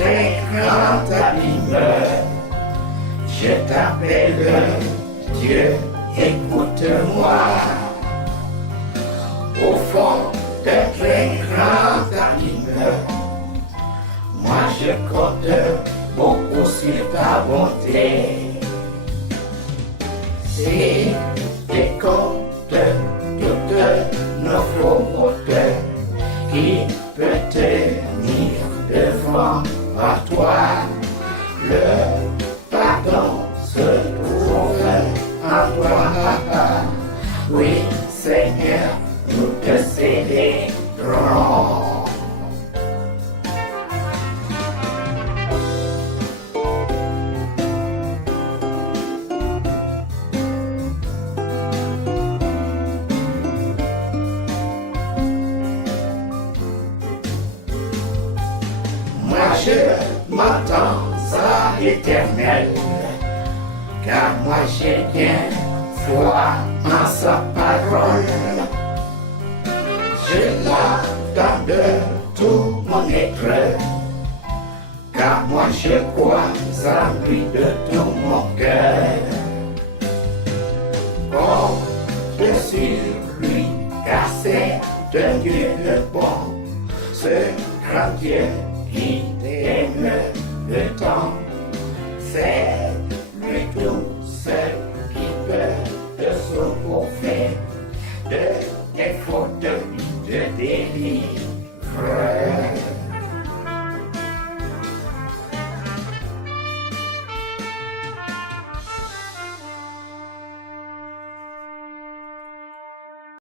très grand abîme. Je t'appelle Dieu, écoute-moi. Au fond d'un très grand abîme, moi je compte beaucoup sur ta bonté. Si tu comptes toutes nos fautes, qui peut tenir devant à toi? Le pardon se trouve en toi. Oui, Seigneur, nous te célébrons. Moi je m'attends à l'Éternel, car moi j'ai bien foi en sa parole. Je l'attends de tout mon être, car moi je crois en lui de tout mon cœur. Compte sur lui, car c'est un Dieu de bon, ce grand Dieu qui t'aime le temps. C'est lui tout seul qui peut te sauver de tes fautes, de délivrer.